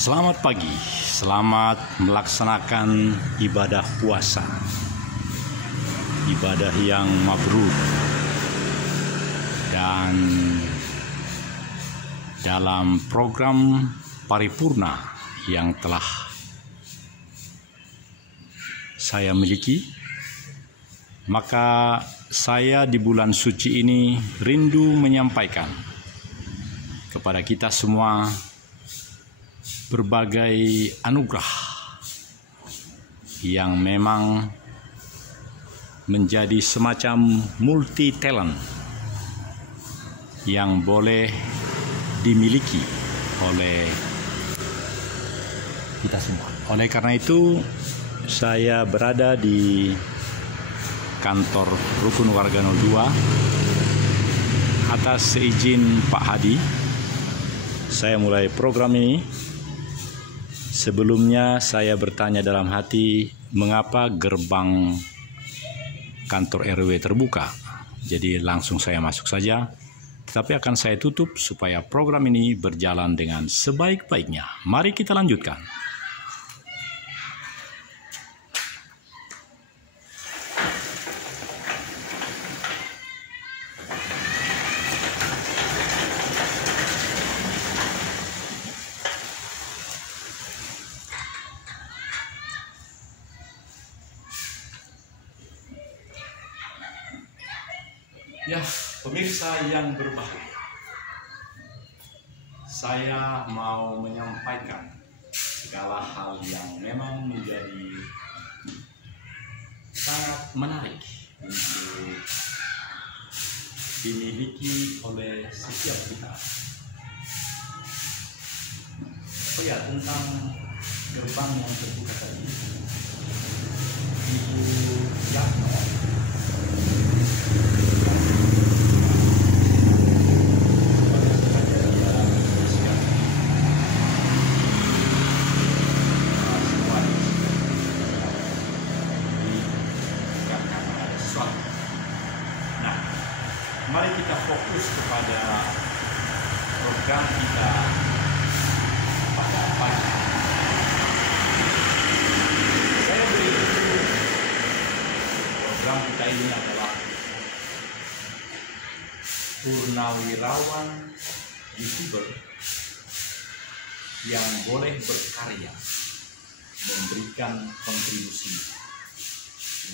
Selamat pagi, selamat melaksanakan ibadah puasa, ibadah yang mabrur. Dan dalam program paripurna yang telah saya miliki, maka saya di bulan suci ini rindu menyampaikan kepada kita semua berbagai anugerah yang memang menjadi semacam multi talent yang boleh dimiliki oleh kita semua. Oleh karena itu, saya berada di kantor Rukun Warga 02 atas seizin Pak Hadi. Saya mulai program ini. Sebelumnya saya bertanya dalam hati, mengapa gerbang kantor RW terbuka? Jadi langsung saya masuk saja, tetapi akan saya tutup supaya program ini berjalan dengan sebaik-baiknya. Mari kita lanjutkan. Ya, pemirsa yang berbahagia, saya mau menyampaikan segala hal yang memang menjadi sangat menarik untuk dimiliki oleh setiap kita. Oh ya, tentang gerbang yang terbuka tadi, Ibu Yatno mari kita fokus kepada program kita pada pagi. Saya beritahu program kita ini adalah purnawirawan YouTuber yang boleh berkarya, memberikan kontribusi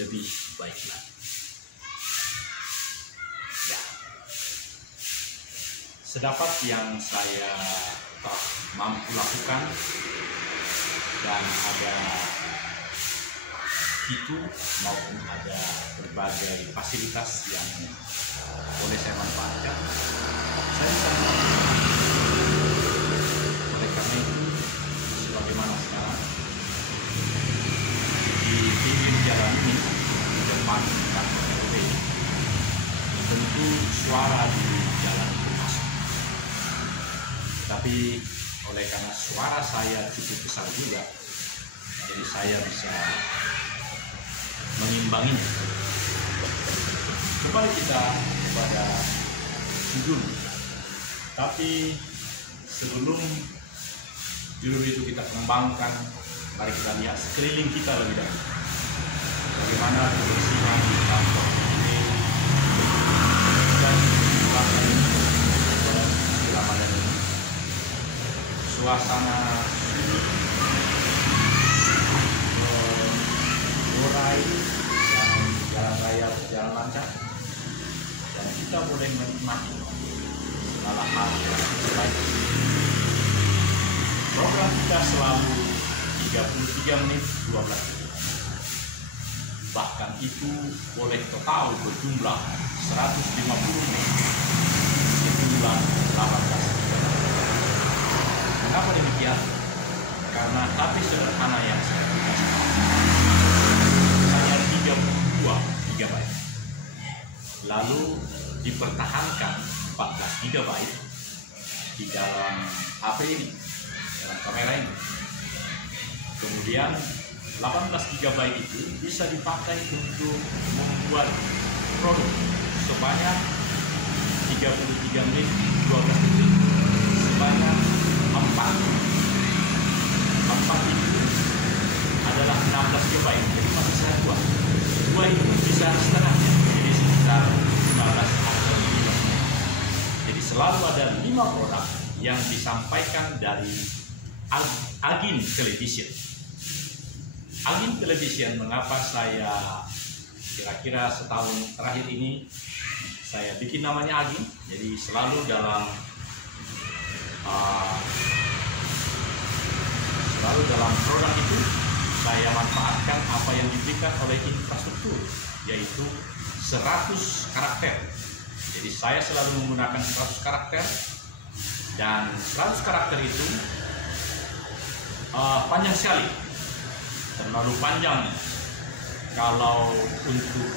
lebih baik lagi. Sedapat yang saya mampu lakukan, dan ada itu maupun ada berbagai fasilitas yang boleh saya manfaatkan, saya bisa manfaatkan. Oleh karena itu, sebagaimana sekarang di pinggir jalan ini, di depan kantor RW, tentu suara di jalan itu masuk. Tapi oleh karena suara saya cukup besar juga, jadi saya bisa mengimbanginya. Kembali kita kepada judul. Tapi sebelum judul itu kita kembangkan, mari kita lihat sekeliling kita lebih dahulu. Bagaimana kebersihan di kantor ini dan Ramadan ini. Suasana murai dan jalan raya berjalan lancar, dan kita boleh menikmati segala hal yang baik. Program kita selalu 33 menit 12 menit, bahkan itu boleh total berjumlah 150 menit sebulan 18. Kenapa demikian? Karena HP sederhana yang saya punya hanya 32 GB, lalu dipertahankan 14 GB di dalam HP ini, dalam kamera ini. Kemudian 18 GB itu bisa dipakai untuk membuat produk sebanyak 33 menit 12 detik sebanyak 4. disampaikan dari Agin Television. Agin Television, mengapa saya kira-kira setahun terakhir ini saya bikin namanya Agin? Jadi selalu dalam program itu saya manfaatkan apa yang diberikan oleh infrastruktur, yaitu 100 karakter. Jadi saya selalu menggunakan 100 karakter, dan 100 karakter itu panjang sekali, terlalu panjang kalau untuk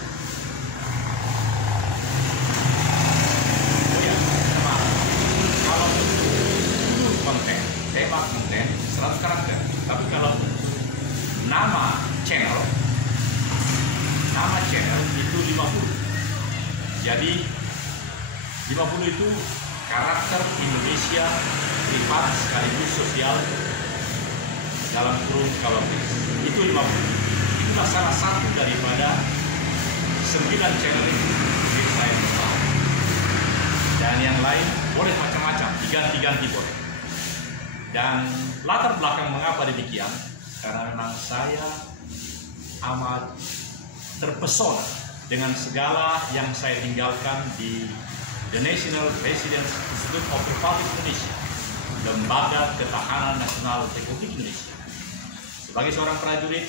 tema konten 100 karakter. Tapi kalau nama channel itu 50. Jadi 50 itu karakter Indonesia privat sekaligus sosial dalam kurung kalau itu 50. Itulah salah satu daripada 9 channel itu yang saya buat. Dan yang lain boleh macam-macam, diganti-ganti boleh. Dan latar belakang mengapa demikian, karena memang saya amat terpesona dengan segala yang saya tinggalkan di The National Residence Institute of Republic Indonesia, Lembaga Ketahanan Nasional Republik Indonesia. Sebagai seorang prajurit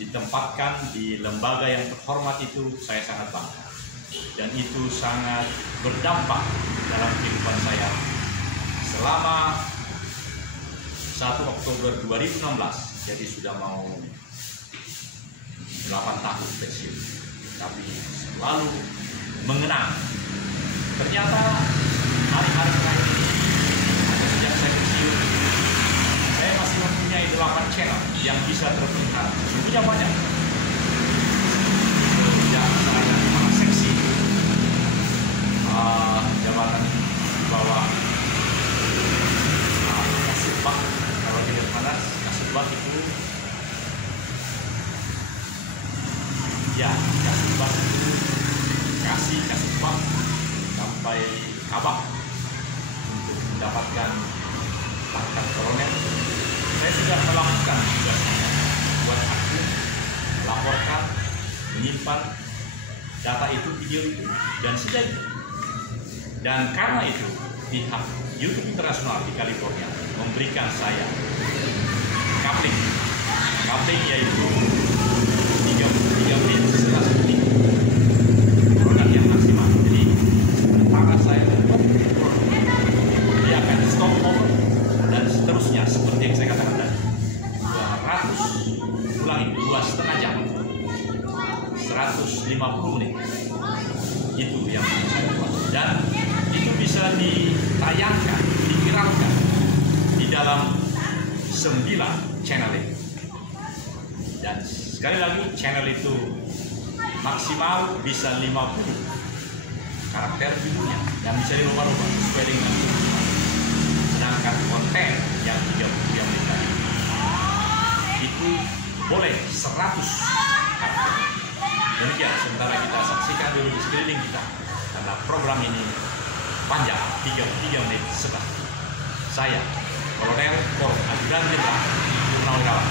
ditempatkan di lembaga yang terhormat itu, saya sangat bangga, dan itu sangat berdampak dalam kehidupan saya selama 1 Oktober 2016, jadi sudah mau 8 tahun pensiun, tapi selalu mengenang. Ternyata hari-hari terakhir ini, sejak saya pensiun, saya masih mempunyai 8 channel yang bisa terpelihara. Sesungguhnya banyak. Yang saya sangat seksi, jabatan di bawah Kasubag. Kalau dilihat panas, Kasubag itu Kasubag itu Kasubag sampai Kabak untuk mendapatkan pangkat kolonel. Saya sudah melakukan tugasnya, buat akun, melaporkan, menyimpan data itu, video itu, dan sebagainya. Dan karena itu pihak YouTube Internasional di California memberikan saya kapling yaitu 3 menit setelah syuting produk yang maksimal. Jadi sementara saya membuat dia akan stop over dan seterusnya, seperti yang saya katakan tadi, 2,5 jam, 150 menit, itu yang saya buat. Dan itu bisa ditayangkan, diviralkan di dalam 9 channel itu. Dan sekali lagi, channel itu maksimal bisa 50 karakter judulnya, dan bisa dirubah-rubah sesuai dengan kebutuhan. Sedangkan konten yang 30 yang tadi itu boleh 100 karakter. Demikian, sementara kita saksikan dulu di sekeliling kita, karena program ini panjang, 33 menit setengah. Saya, Kolonel Kor Ajudan Jenderal Purnawirawan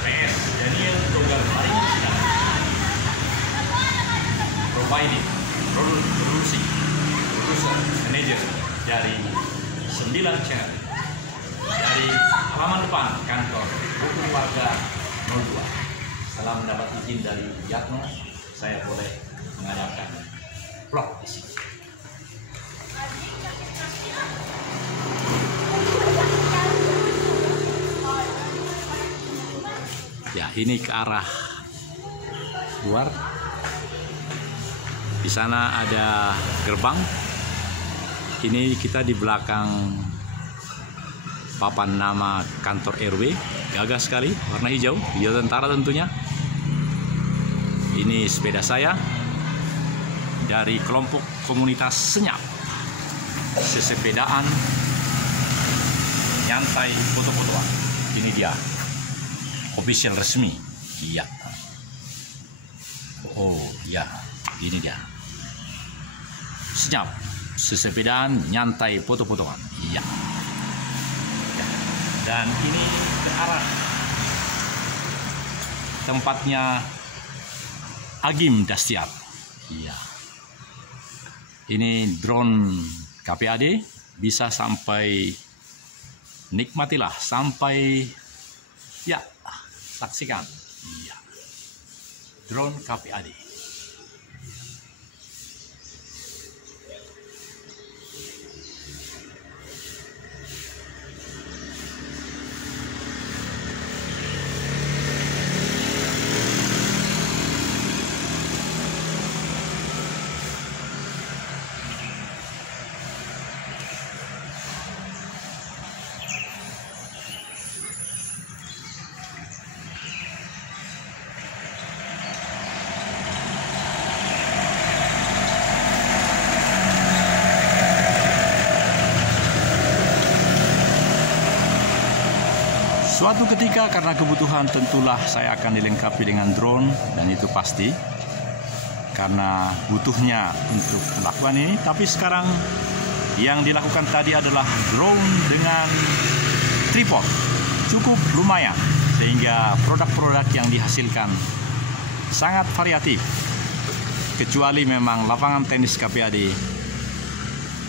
PS Daniel Togar Marinir Sidang, providing produksi producer manager dari 9 channel dari halaman depan kantor Rukun Warga 02. Setelah mendapat izin dari Yatno, saya boleh mengadakan vlog di sini. Ya, ini ke arah luar. Di sana ada gerbang. Ini kita di belakang papan nama kantor RW. Gagah sekali, warna hijau tentara tentunya. Ini sepeda saya dari kelompok komunitas Senyap. Sesepedaan, nyantai, foto-fotoan. Ini dia official resmi. Iya. Oh iya, ini dia. Senyap sesepedaan, nyantai, foto-fotoan. Iya. Ya. Dan ini ke arah tempatnya Agim Dastiat. Iya. Ini drone KPAD, bisa sampai, nikmatilah sampai, ya, saksikan. Iya. Drone KPAD. Suatu ketika karena kebutuhan tentulah saya akan dilengkapi dengan drone, dan itu pasti karena butuhnya untuk melakukan ini. Tapi sekarang yang dilakukan tadi adalah drone dengan tripod, cukup lumayan, sehingga produk-produk yang dihasilkan sangat variatif. Kecuali memang lapangan tenis KPAD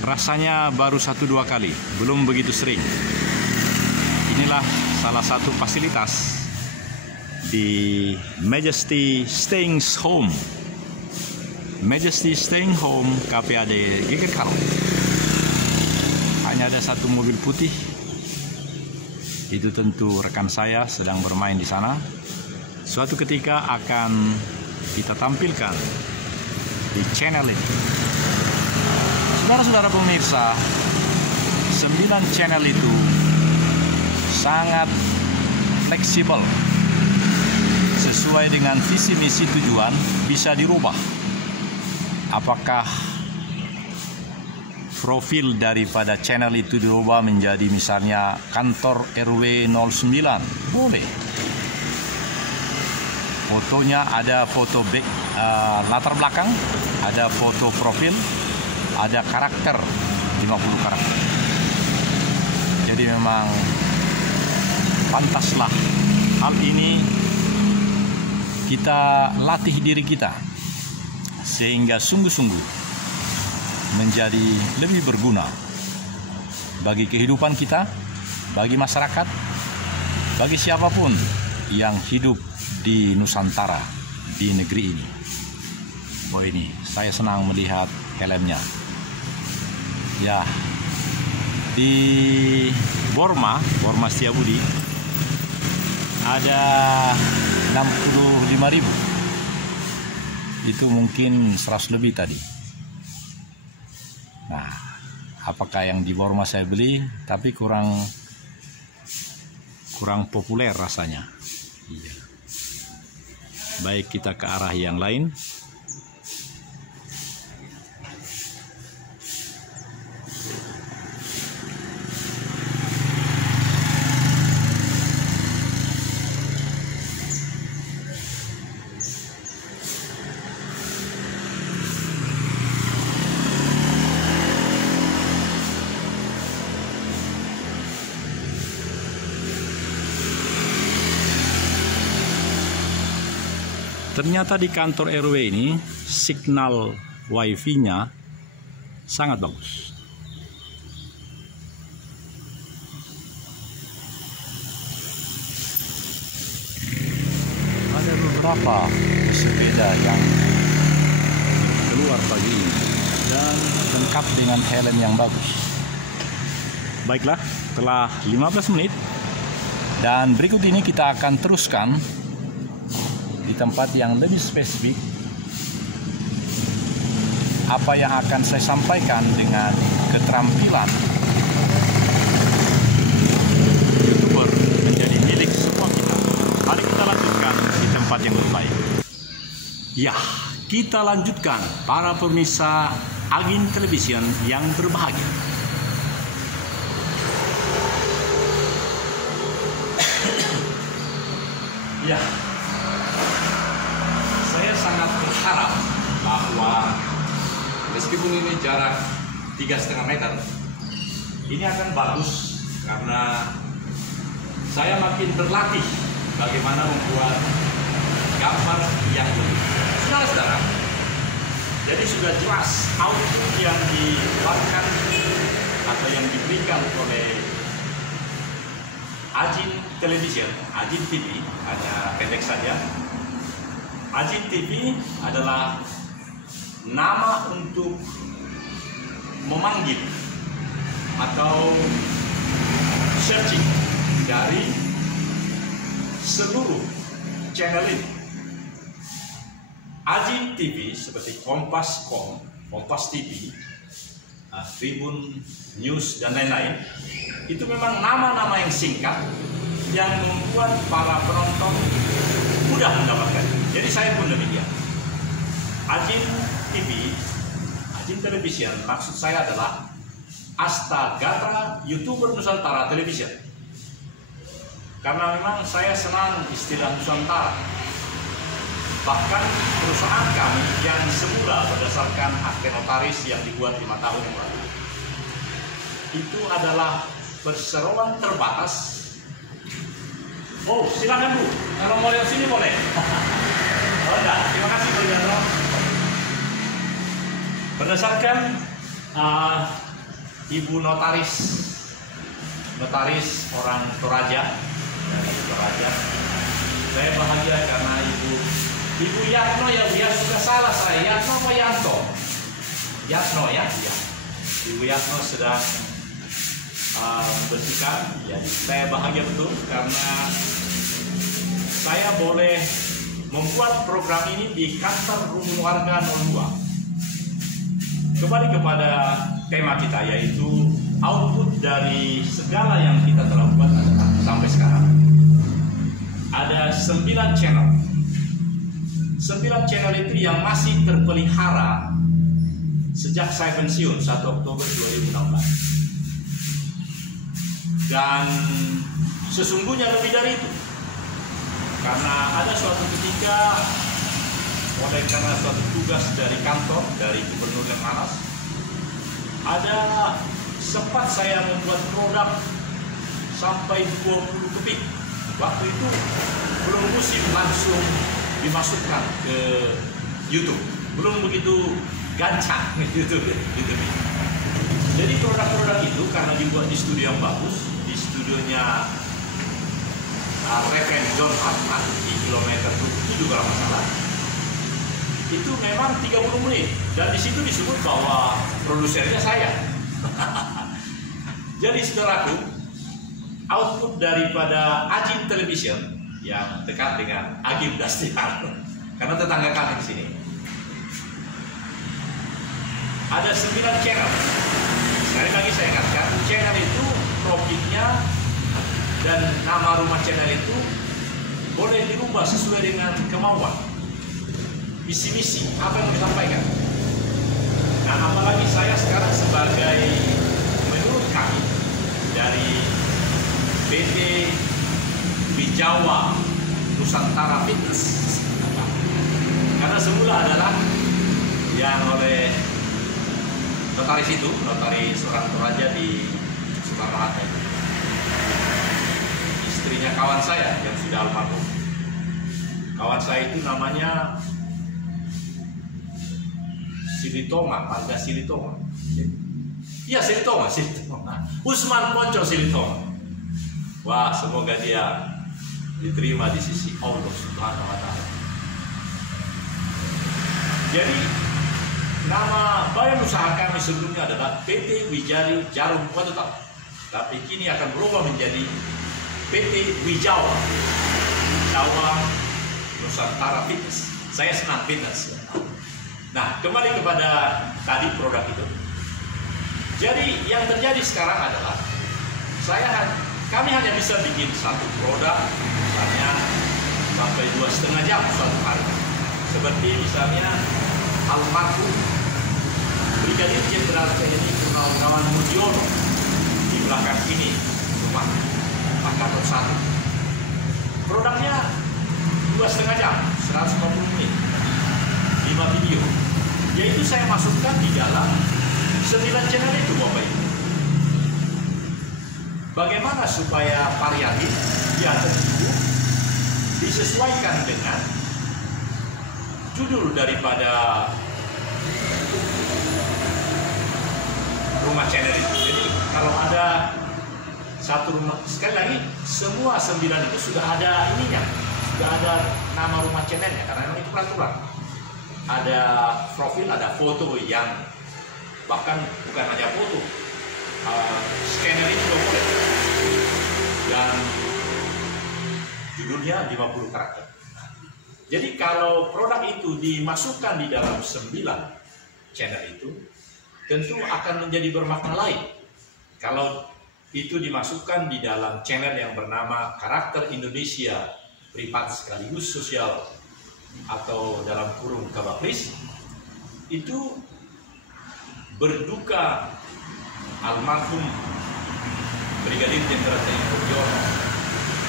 rasanya baru 1-2 kali, belum begitu sering. Inilah salah satu fasilitas di Majesty Staying Home. Majesty Staying Home KPAD GGKAL. Hanya ada satu mobil putih. Itu tentu rekan saya sedang bermain di sana. Suatu ketika akan kita tampilkan di channel itu. Saudara-saudara pemirsa, 9 channel itu sangat fleksibel, sesuai dengan visi misi tujuan, bisa dirubah. Apakah profil daripada channel itu dirubah menjadi misalnya kantor RW 09, boleh. Fotonya ada foto latar belakang, ada foto profil, ada karakter, 50 karakter. Jadi memang pantaslah hal ini kita latih diri kita sehingga sungguh-sungguh menjadi lebih berguna bagi kehidupan kita, bagi masyarakat, bagi siapapun yang hidup di Nusantara, di negeri ini. Oh, ini saya senang melihat helmnya. Ya, di Borma Setiabudi ada 65.000. Itu mungkin 100 lebih tadi. Nah, apakah yang di Borma saya beli, tapi kurang populer rasanya. Iya. Baik, kita ke arah yang lain. Ternyata di kantor RW ini signal wifi-nya sangat bagus. Ada beberapa pesepeda yang keluar pagi ini dan lengkap dengan helm yang bagus. Baiklah, telah 15 menit dan berikut ini kita akan teruskan di tempat yang lebih spesifik apa yang akan saya sampaikan dengan keterampilan YouTuber menjadi milik semua kita. Mari kita lanjutkan di tempat yang terbaik. Ya, kita lanjutkan para pemirsa Agim Television yang berbahagia. Ya, saya sangat berharap bahwa meskipun ini jarak 3,5 meter. Ini akan bagus karena saya makin berlatih bagaimana membuat gambar yang lebih. Saudara-saudara, jadi sudah jelas output yang dikeluarkan atau yang diberikan oleh Ajin Television, Ajin TV, hanya pendek saja. Ajin TV adalah nama untuk memanggil atau searching dari seluruh channel ini. Ajin TV seperti Kompas.com, Kompas TV, Tribun News dan lain-lain, itu memang nama-nama yang singkat yang membuat para penonton mudah mendapatkan. Jadi saya pun demikian. Ajin TV, Ajin Television, maksud saya adalah Astagatra YouTuber Nusantara Television. Karena memang saya senang istilah Nusantara. Bahkan perusahaan kami yang semula berdasarkan akte notaris yang dibuat 5 tahun yang lalu, itu adalah perseroan terbatas. Oh, silakan Bu, kalau mau lihat sini boleh. Oh enggak, terima kasih Bu Yanto. Berdasarkan Ibu notaris orang Toraja, saya bahagia karena Ibu Yatno ya sudah salah saya, Yatno apa Yanto? Yatno ya. Ibu Yatno sedang bersihkan, jadi saya bahagia betul karena saya boleh membuat program ini di kantor Rumun Warga 02. Kembali kepada tema kita, yaitu output dari segala yang kita telah buat sampai sekarang. Ada 9 channel. 9 channel itu yang masih terpelihara sejak saya pensiun 1 Oktober 2016. Dan sesungguhnya lebih dari itu. Karena ada suatu ketika, oleh karena suatu tugas dari kantor, dari Gubernur Lemhanas, sempat saya membuat produk sampai 20 keping. Waktu itu belum musim langsung dimasukkan ke YouTube, belum begitu gancang YouTube. Jadi produk-produk itu karena dibuat di studio yang bagus, di studionya Reven John Hartman di kilometer 27 kalau nggak salah, itu memang 30 menit dan di situ disebut bahwa produsernya saya. Jadi saudaraku, output daripada Ajin Television yang dekat dengan Agim Dastian, karena tetangga kami di sini, ada 9 channel. Sekali lagi saya ingatkan, channel itu profitnya dan nama rumah channel itu boleh dirubah sesuai dengan kemauan, visi misi apa yang mau disampaikan. Nah, apalagi saya sekarang sebagai, menurut kami, dari PT Wijawa Nusantara Fitness, karena semula adalah yang oleh notaris itu, notaris orang Toraja di Soekarno-Hatta, istrinya kawan saya yang sudah almarhum. Kawan saya itu namanya Silitonga, Marga Silitonga. Iya, Silitonga. Usman Ponco Silitonga. Wah, semoga dia diterima di sisi Allah Subhanahu wa Ta'ala. Jadi, nama badan usaha kami sebelumnya adalah PT Wijari Jarum Kototal, tapi kini akan berubah menjadi PT Wijawa Nusantara Fitness. Saya senang fitness. Nah, kembali kepada tadi produk itu. Jadi yang terjadi sekarang adalah kami hanya bisa bikin satu produk, misalnya sampai 2,5 jam suatu hari. Seperti misalnya almarhum Brigadir Jenderal TNI Purnawirawan Mudiono di belakang ini rumah Angkatan 1. Produknya 2,5 jam, 150 menit, 5 video. Yaitu saya masukkan di dalam 9 channel itu Bapak Ibu. Bagaimana supaya variatif, ya tentu disesuaikan dengan judul daripada rumah channel itu. Jadi kalau ada satu rumah, sekali lagi semua 9 itu sudah ada ininya, sudah ada nama rumah channelnya, karena memang itu peraturan. Ada profil, ada foto, yang bahkan bukan hanya foto, scanner itu juga boleh, dan judulnya 50 karakter. Jadi kalau produk itu dimasukkan di dalam 9 channel itu, tentu akan menjadi bermakna lain. Kalau itu dimasukkan di dalam channel yang bernama Karakter Indonesia Privat sekaligus Sosial atau dalam kurung Kabakris, itu berduka almarhum Brigadir Jenderal TNI Purjono,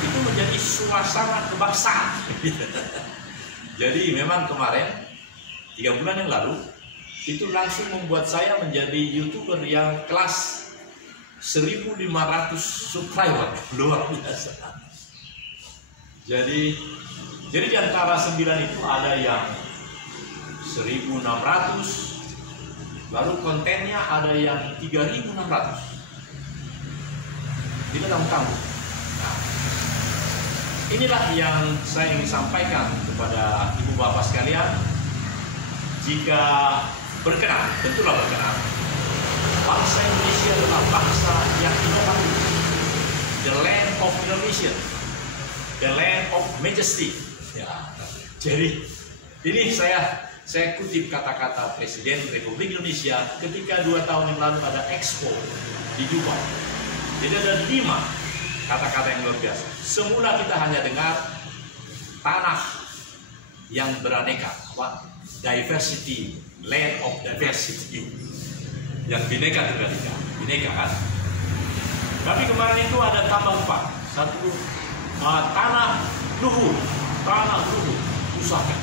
itu menjadi suasana kebangsaan. Jadi memang kemarin 3 bulan yang lalu itu langsung membuat saya menjadi YouTuber yang kelas 1.500 subscriber, luar biasa. Jadi di antara 9 itu ada yang 1.600, lalu kontennya ada yang 3.600. Tidak tanggung-tanggung. Nah, inilah yang saya ingin sampaikan kepada ibu bapak sekalian. Jika berkenan, tentulah berkenan, bangsa Indonesia adalah bangsa yang inovatif, the land of innovation, the land of majesty. Ya, jadi ini saya kutip kata-kata Presiden Republik Indonesia ketika 2 tahun yang lalu ada Expo di Dubai. Jadi ada 5 kata-kata yang luar biasa. Semula kita hanya dengar tanah yang beraneka, diversity, land of diversity, yang bineka tunggal ika, bineka kan. Tapi kemarin itu ada tambah 4, satu tanah luhur, usahakan.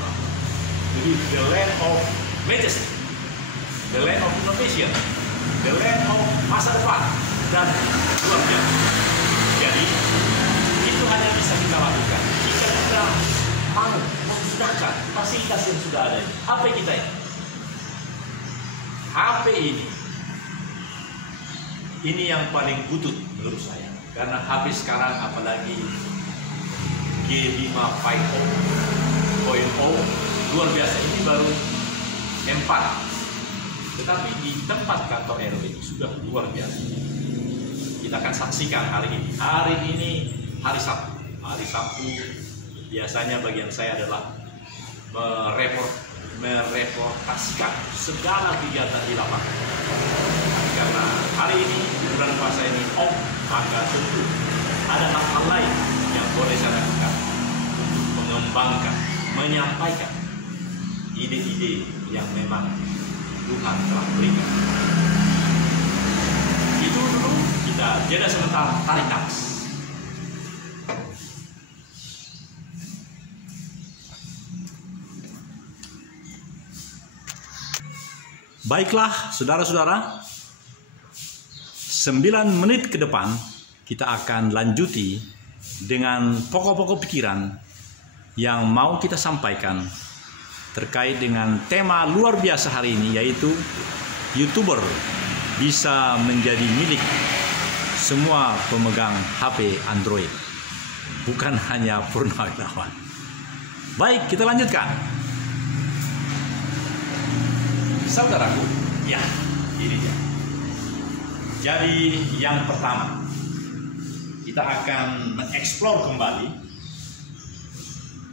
Jadi the land of majesty, the land of innovation, the land of masa depan, dan luar biasa. Jadi itu hanya bisa kita lakukan jika kita mau menggunakan fasilitas yang sudah ada. HP kita ini, HP ini yang paling butut menurut saya, karena HP sekarang apalagi G5 5.0 luar biasa, ini baru M4, tetapi di tempat kantor RW ini sudah luar biasa. Kita akan saksikan hari ini hari Sabtu. Hari Sabtu biasanya bagian saya adalah mereportasikan segala kegiatan di lapangan. Karena hari ini bulan puasa ini maka tentu ada hal lain yang boleh saya lakukan untuk mengembangkan, menyampaikan ide-ide yang memang Tuhan telah berikan. Itu dulu, kita jeda sebentar, tarik nafas. Baiklah, saudara-saudara, 9 menit ke depan kita akan lanjuti dengan pokok-pokok pikiran yang mau kita sampaikan terkait dengan tema luar biasa hari ini, yaitu YouTuber bisa menjadi milik semua pemegang HP Android, bukan hanya Purnawirawan. Baik, kita lanjutkan. Saudaraku, ya, ini dia. Jadi yang pertama, kita akan mengeksplor kembali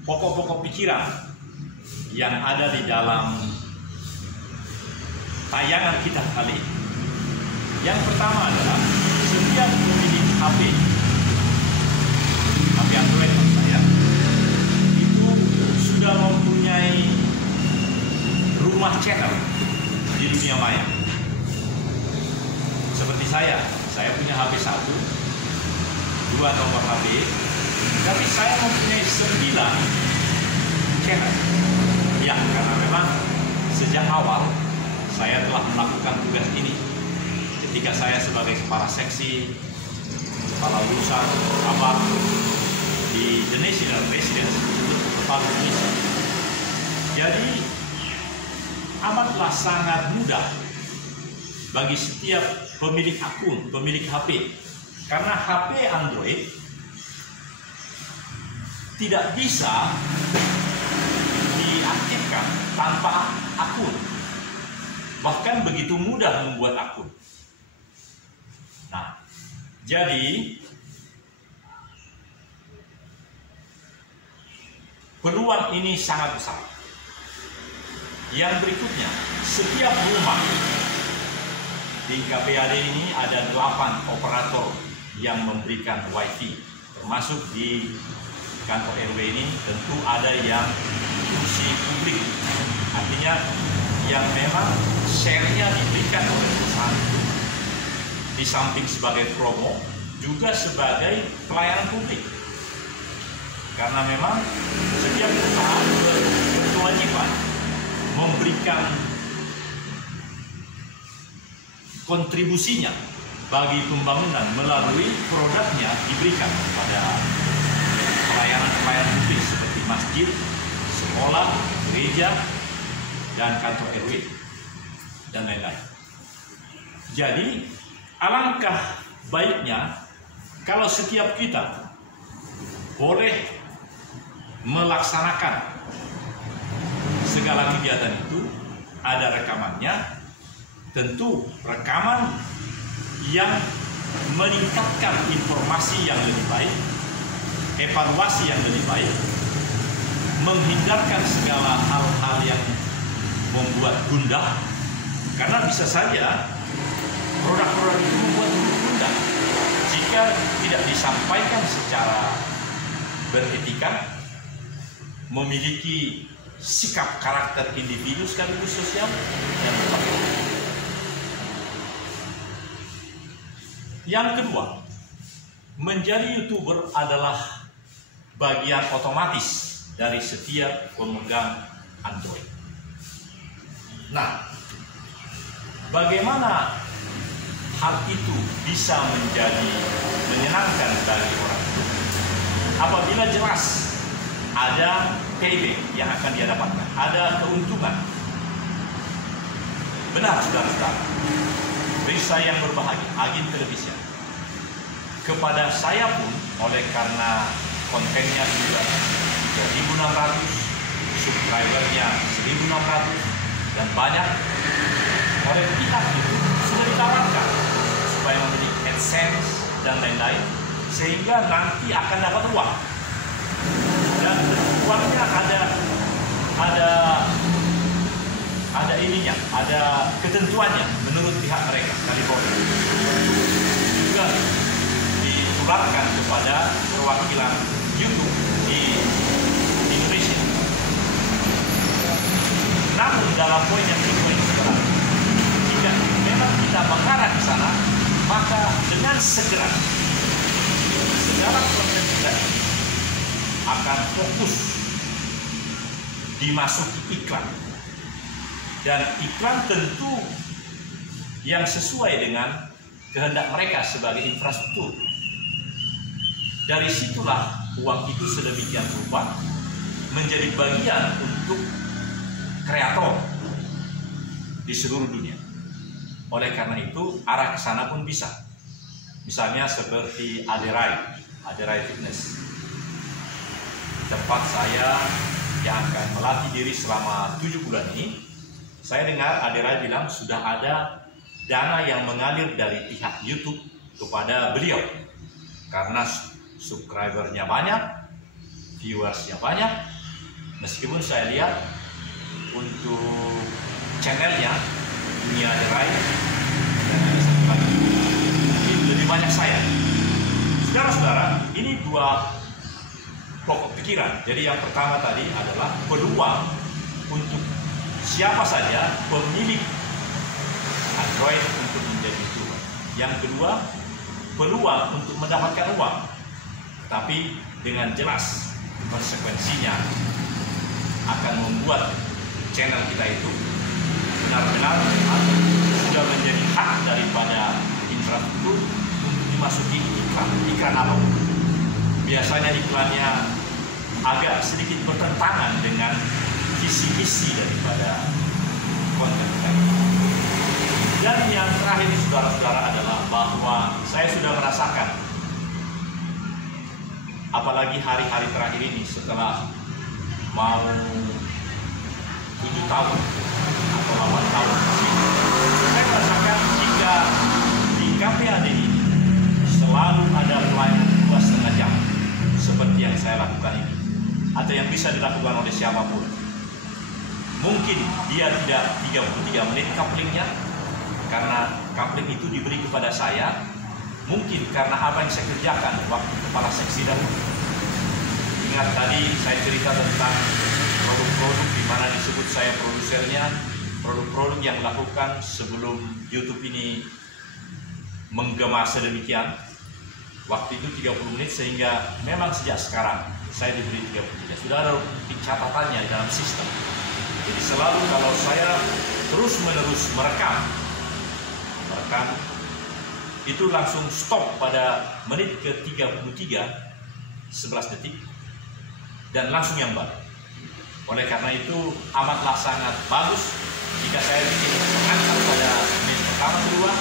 pokok-pokok pikiran yang ada di dalam tayangan kita kali ini. Yang pertama adalah setiap pemilik HP Android saya itu sudah mempunyai rumah channel di dunia maya. Seperti saya punya HP 1, 2 nomor HP, tapi saya mempunyai 9 channel. Ya, karena memang sejak awal saya telah melakukan tugas ini ketika saya sebagai kepala seksi, kepala urusan apa di The National Residence Republik Indonesia. Jadi amatlah sangat mudah bagi setiap pemilik akun, pemilik HP, karena HP Android tidak bisa diaktifkan tanpa akun. Bahkan begitu mudah membuat akun. Nah, jadi peluang ini sangat besar. Yang berikutnya, setiap rumah di KPAD ini ada 8 operator yang memberikan WiFi, termasuk di kantor RW ini tentu ada yang fungsi publik, artinya yang memang share-nya diberikan oleh perusahaan itu, di samping sebagai promo juga sebagai pelayanan publik, karena memang setiap perusahaan berkewajiban memberikan kontribusinya bagi pembangunan melalui produknya diberikan kepada pelayanan publik seperti masjid, sekolah, gereja, dan kantor RW, dan lain-lain. Jadi, alangkah baiknya kalau setiap kita boleh melaksanakan segala kegiatan itu, ada rekamannya, tentu rekaman yang meningkatkan informasi yang lebih baik, evaluasi yang lebih baik, menghindarkan segala hal-hal yang membuat gundah, karena bisa saja produk-produk itu membuat gundah jika tidak disampaikan secara beretika, memiliki sikap karakter individu sekaligus sosial, dan sebagainya. Yang kedua, menjadi YouTuber adalah bagian otomatis dari setiap pemegang Android. Nah, bagaimana hal itu bisa menjadi menyenangkan bagi orang itu? Apabila jelas ada payback yang akan dia dapatkan, ada keuntungan. Benar, saudara-saudara, pemirsa yang berbahagia, agen televisi, kepada saya pun, oleh karena kontennya sudah 3.600, subscribernya 1.600, dan banyak, oleh pihak itu sudah ditawarkan supaya membeli AdSense dan lain-lain, sehingga nanti akan dapat uang. Dan uangnya ada ininya, ada ketentuannya menurut pihak mereka, California. Juga ditularkan kepada perwakilan YouTube di Indonesia. Namun dalam poin yang kedua ini, jika memang kita mengarah ke sana, maka dengan segera segala proses kita akan fokus dimasuki iklan, dan iklan tentu yang sesuai dengan kehendak mereka sebagai infrastruktur. Dari situlah uang itu sedemikian rupa menjadi bagian untuk kreator di seluruh dunia. Oleh karena itu arah ke sana pun bisa. Misalnya seperti Aderai Fitness, tempat saya yang akan melatih diri selama 7 bulan ini. Saya dengar Aderai bilang sudah ada dana yang mengalir dari pihak YouTube kepada beliau, karena subscribernya banyak, viewersnya banyak. Meskipun saya lihat untuk channelnya Dunia Aderai dan ada satu lagi lebih banyak saya. Saudara-saudara, ini dua pokok pikiran. Jadi yang pertama tadi adalah peluang untuk siapa saja pemilik Android untuk menjadi YouTuber. Yang kedua, peluang untuk mendapatkan uang, tapi dengan jelas konsekuensinya akan membuat channel kita itu benar-benar sudah menjadi hak daripada infrastruktur untuk dimasuki iklan apa. Biasanya iklannya agak sedikit bertentangan dengan visi-misi daripada konten tadi. Dan yang terakhir, saudara-saudara, adalah bahwa saya sudah merasakan, apalagi hari-hari terakhir ini setelah mau 7 tahun atau 8 tahun di sini, saya merasakan jika di KPAD ini selalu ada pelayanan 2,5 jam seperti yang saya lakukan ini, atau yang bisa dilakukan oleh siapapun. Mungkin dia tidak 33 menit couplingnya, karena coupling itu diberi kepada saya, mungkin karena apa yang saya kerjakan waktu kepala seksi dahulu. Ingat tadi saya cerita tentang produk-produk di mana disebut saya produsernya, produk-produk yang dilakukan sebelum YouTube ini menggema sedemikian. Waktu itu 30 menit, sehingga memang sejak sekarang saya diberi 33. Sudah ada catatannya dalam sistem. Jadi selalu kalau saya terus-menerus merekam, itu langsung stop pada menit ke-33, 11 detik, dan langsung yang baru. Oleh karena itu amatlah sangat bagus jika saya bikin pengantar pada menit pertama, kedua,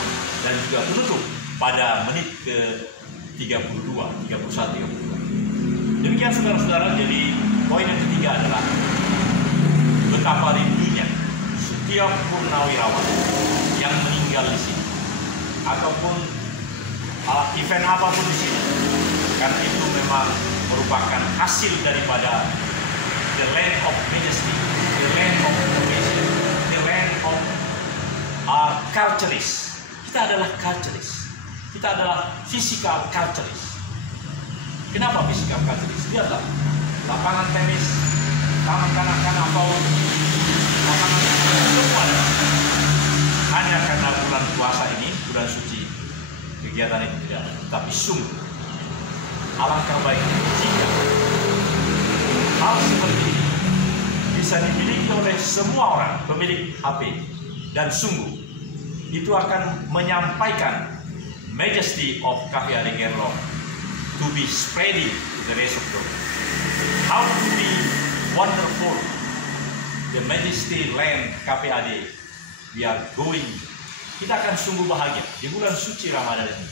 dan juga penutup pada menit ke-32, 31, 32. Demikian saudara-saudara. Jadi poin yang ketiga adalah betapa rindunya setiap purnawirawan yang meninggal di sini, ataupun event apapun di sini, karena itu memang merupakan hasil daripada the land of majesty, the land of innovation, the land of culturist. Kita adalah culturist, kita adalah physical culturist. Kenapa physical culturist? Lihatlah lapangan tenis, taman kanak-kanak, atau lapangan semua. Hanya karena bulan puasa ini, bulan suci, kegiatan itu tidak ada. Tapi sungguh alangkah baiknya jika hal seperti ini bisa dimiliki oleh semua orang pemilik HP, dan sungguh itu akan menyampaikan majesty of KPAD Gerlo to be spreading to the rest of the world. How to be wonderful the majesty land KPAD we are going. Kita akan sungguh bahagia di bulan suci Ramadan ini.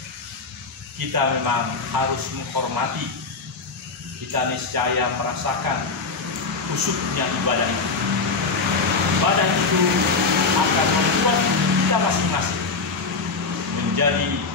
Kita memang harus menghormati, kita niscaya merasakan kusuknya ibadah itu. Ibadah itu akan membuat kita masing-masing menjadi